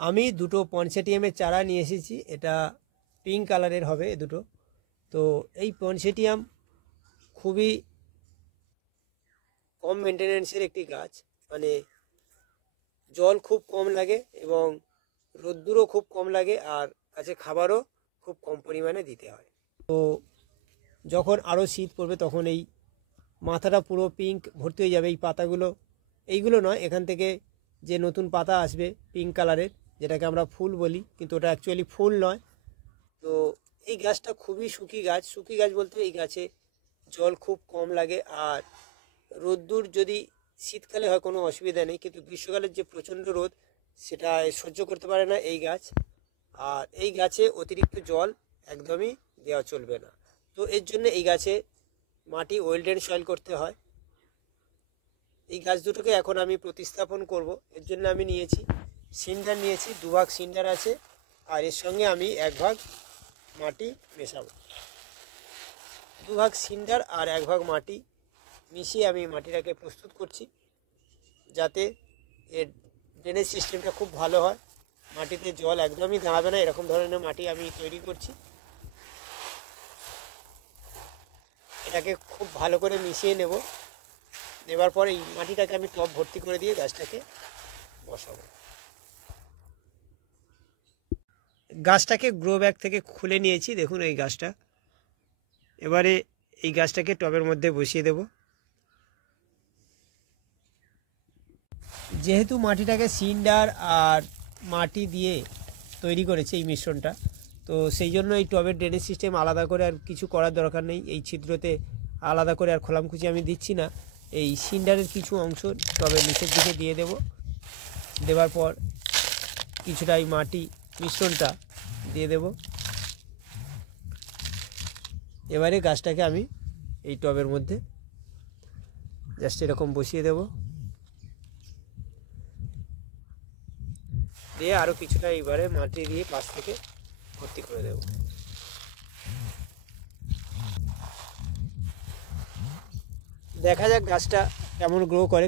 আমি দুটো পনসেটিয়ামের চারা নিয়ে এসেছি, এটা পিঙ্ক কালারের হবে দুটো। তো এই পনসেটিয়াম খুবই কম মেনটেনেন্সের একটি গাছ, মানে জল খুব কম লাগে এবং রোদ্দুরও খুব কম লাগে, আর গাছে খাবারও খুব কম পরিমাণে দিতে হয়। তো যখন আরও শীত পড়বে তখন এই মাথাটা পুরো পিঙ্ক ভর্তি হয়ে যাবে। এই পাতাগুলো, এইগুলো নয়, এখান থেকে যে নতুন পাতা আসবে পিঙ্ক কালারের, যেটাকে আমরা ফুল বলি, কিন্তু ওটা অ্যাকচুয়ালি ফুল নয়। তো এই গাছটা খুবই শুকি গাছ। শুকি গাছ বলতে এই গাছে জল খুব কম লাগে, আর রোদ্দুর যদি শীতকালে হয় কোনো অসুবিধা নেই, কিন্তু গ্রীষ্মকালের যে প্রচণ্ড রোদ সেটা সহ্য করতে পারে না এই গাছ। আর এই গাছে অতিরিক্ত জল একদমই দেওয়া চলবে না। তো এর জন্য এই গাছে মাটি ওয়েলডেন সয়েল করতে হয়। এই গাছ দুটোকে এখন আমি প্রতিস্থাপন করব, এর জন্য আমি নিয়েছি সিন্ডার, নিয়েছি 2 ভাগ সিন্ডার আছে, আর এর সঙ্গে আমি 1 ভাগ মাটি মেশাবো। 2 ভাগ সিন্ডার আর 1 ভাগ মাটি মিশিয়ে আমি মাটিটাকে প্রস্তুত করছি, যাতে এর ড্রেনেজ সিস্টেমটা খুব ভালো হয়, মাটিতে জল একদমই দাঁড়াবে না, এরকম ধরনের মাটি আমি তৈরি করছি। এটাকে খুব ভালো করে মিশিয়ে নেব। নেবার পরে এই মাটিটাকে আমি টব ভর্তি করে দিয়ে গাছটাকে বসাবো। গাছটাকে গ্রো ব্যাগ থেকে খুলে নিয়েছি, দেখুন এই গাছটা। এবারে এই গাছটাকে টবের মধ্যে বসিয়ে দেব। যেহেতু মাটিটাকে সিন্ডার আর মাটি দিয়ে তৈরি করেছে এই মিশ্রণটা, তো সেই জন্য এই টবের ড্রেনেজ সিস্টেম আলাদা করে আর কিছু করার দরকার নেই। এই ছিদ্রতে আলাদা করে আর খোলামখুচি আমি দিচ্ছি না। এই সিন্ডারের কিছু অংশ টবের নিচের দিকে দিয়ে দেব। দেওয়ার পর কিছুটা এই মাটি মিশ্রণটা দিয়ে দেব। এবারে গাছটাকে আমি এই টবের মধ্যে জাস্ট এরকম বসিয়ে দেব, দিয়ে আরও কিছুটা এইবারে মাটি দিয়ে পাশ থেকে ভর্তি করে দেব। দেখা যাক গাছটা কেমন গ্রো করে।